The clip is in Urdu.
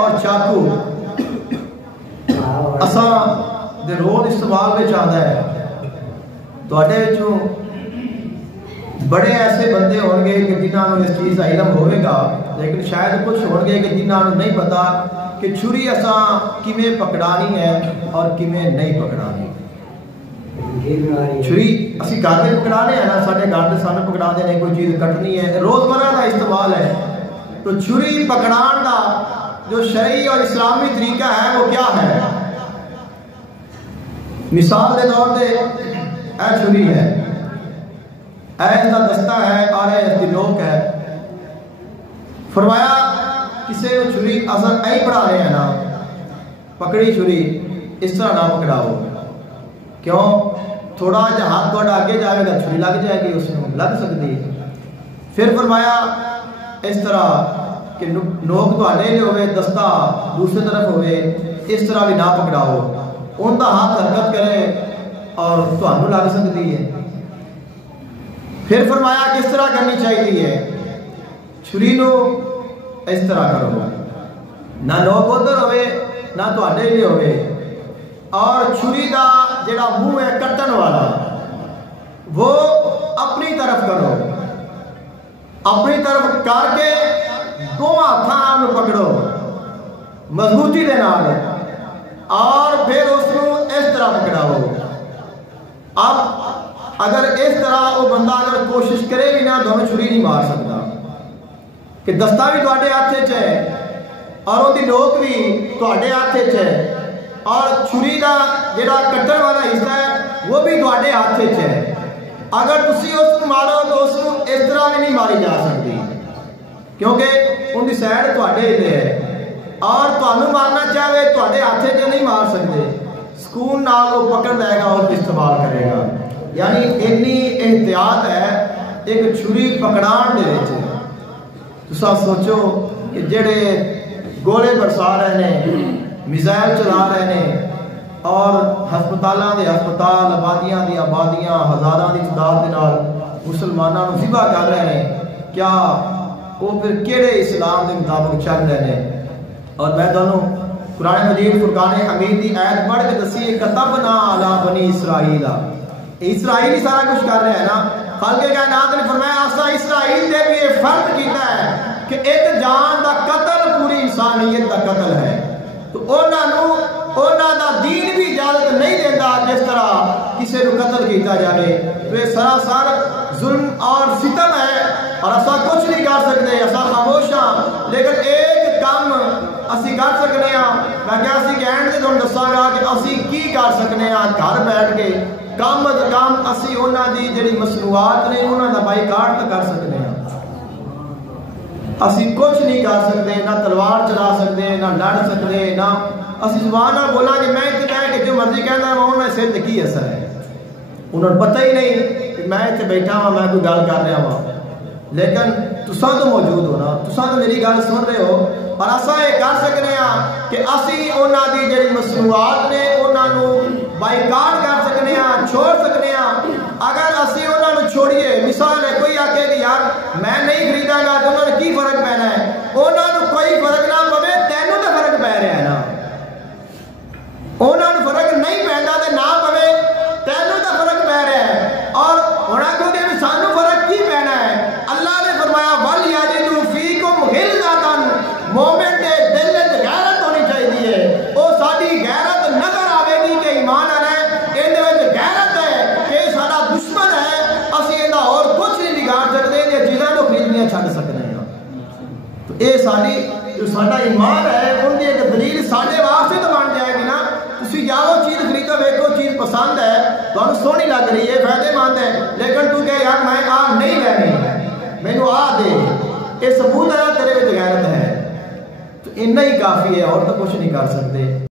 اور چاقو اساں دے روز استعمال میں چاہتا ہے تو بڑے ایسے بندے ہوں گے کہ جنہوں نے اس چیز کا علم ہوئے گا، لیکن شاید کچھ ہوں گے کہ جنہوں نے نہیں پتا کہ چھری اساں کیویں پکڑانی ہے اور کیویں نہیں پکڑانی۔ چھری اسی گھر میں پکڑانے ہیں نا، سارے گھر کے سامنے پکڑا دینے، کوئی چیز کٹنی ہے، روزمرہ کا استعمال ہے، تو چھری پکڑان کا جو شرعی اور اسلامی طریقہ ہے وہ کیا ہے؟ مثال کے طور پہ اے چھری ہے، اے اس کا دستہ ہے اور اے اس کی نوک ہے۔ فرمایا کسی کو چھری اصل اے پڑھا رہے ہیں نا، پکڑی چھری اس طرح نہ پکڑاؤ، کیوں؟ تھوڑا جا ہاتھ تھوڑا آگے جائے گا چھری لگ جائے گی، اس میں لگ سکتی ہے۔ پھر فرمایا اس طرح کہ نوک تو آنے لے ہوئے، دستہ دوسری طرف ہوئے، اس طرح بھی نہ پکڑاؤ، ان کا ہاتھ حرکت کرے اور تو ہم لگ سکتی ہے۔ پھر فرمایا کس طرح کرنی چاہیے؟ چھری نو اس طرح کرو، نہ نوک ادھر ہوئے نہ تو آنے لے ہوئے، اور چھری دا جڑا منہ ہے کٹن والا وہ اپنی طرف کرو، اپنی طرف کر کے دو ہاتھاں پکڑو مضبوطی دے نال، اور پھر اس کو اس طرح پکڑاؤ۔ اب اگر اس طرح وہ بندہ اگر کوشش کرے بھی نہ تو ہمیں چھری نہیں مار سکتا، کہ دستہ بھی تواڈے ہاتھ وچ ہے اور وہ دی نوک بھی تواڈے ہاتھ وچ ہے، اور چھری دا جڑا کٹن والا حصہ ہے وہ بھی تواڈے ہاتھ وچ ہے۔ اگر تسی اس کو مارو تو اس کو اس طرح بھی نہیں ماری جا سکتی، کیونکہ ان کی سائڈ تواڈے تے ہے، اور تانوں مارنا چاہے تواڈے ہاتھ وچ نہیں مار سکتے، سکون نال وہ پکڑ لے گا اور استعمال کرے گا۔ یعنی اتنی احتیاط ہے ایک چھری پکڑان دے وچ۔ تساں سوچو کہ جڑے گولے برسا رہے ہیں، میزائل چلا رہے ہیں، اور ہسپتالاں دے ہسپتال، آبادیاں دی آبادیاں ہزاراں دی تعداد دے نال مسلماناں نوں ذبح کر رہے ہیں، کیا وہ پھر کیڑے اسلام دے مطابق چل رہے ہیں؟ اور میں تانوں قرآن مجید فرقان حمید دی آیت پڑھ کے دسی، کتبنا علی بنی اسرائیل، اسرائیل ہی سارا کچھ کر رہے ہیں نا۔ خالق کائنات نے فرمایا اسا اسرائیل دے بھی یہ فرض کیتا ہے کہ ایک جان دا قتل پوری انسانیت دا قتل ہے، تو انہاں دا دین بھی اجازت نہیں دیتا جس طرح کسی کو قتل کیتا جائے، تو یہ سراسر ظلم اور ستم ہے، اور اسا کچھ نہیں کر سکتے، اسا خاموش ہاں۔ لیکن ایک کام اسی کر سکنے ہاں، میں کیا اسی کہنے سے تمہیں دساں گا کہ اسی کی کر سکنے ہاں، گھر بیٹھ کے کم از کم اسی انہاں دی جڑی مصنوعات نے انہاں دا بائیکاٹ کر سکنے ہاں۔ اسی کچھ نہیں کر سکتے، نہ تلوار چلا سکتے، نہ لڑ سکتے، نہ اسی زبان نہ بولا کہ میں اتنے کہہ کہ جو مرضی کہنا ہے وہ میں سر تے کی اثر ہے، انہوں نے پتہ ہی نہیں کہ میں اتنے بیٹھا ہوں، میں کوئی گل کر رہا ہوں، لیکن تساں تو موجود ہو نا، تساں تو میری گل سن رہے ہو، اور اساں یہ کر سکنے ہاں کہ اسی انہاں دی جڑی مصنوعات نے انہاں نوں بائیکاٹ کر سکنے ہاں، چھوڑ سکنے ہاں۔ اگر اسی انہاں نوں چھوڑیے، مثال ہے کوئی آکے کہ یار میں نہیں خریداں گا تو انہوں نے کی فرق پینا ہے؟ انہاں نوں کوئی فرق نہ پوے، تینوں تے فرق پی رہا ہے نا، انہاں نوں فرق نہیں پیندا تے نہ پوے، تینوں تے فرق پی رہا ہے۔ اور ہونا کیونکہ سانوں فرق کی پینا ہے؟ اللہ نے فرمایا وَلْيَجِدُوا فِيكُمْ غِلْظَةً، مومن دے دل وچ غیرت ہونی چاہیے، او ساری غیرت نظر آوے گی کہ ایمان آنا ہے، ان دے وچ غیرت ہے کہ سارا دشمن ہے، اسی ایندا اور کچھ نہیں بگاڑ سکتے، یہ چیزاں تو خریدنیاں چھڈ سکنے ہیں۔ تو اے ساری جو ساڈا ایمان ہے ان دی ایک دلیل ساڈے واسطے تو بن جائے گی نا۔ تسی جاؤ چیز خریدو، ویکھو چیز پسند ہے، تانوں سونی لگ رہی ہے، فائدے مند ہے، لیکن تو کہ یار میں آ نہیں لینی، مینوں آ دے، یہ ثبوت ہے تیرے وچ غیرت ہے، تو اتنا ہی کافی ہے، اور تو کچھ نہیں کر سکتے۔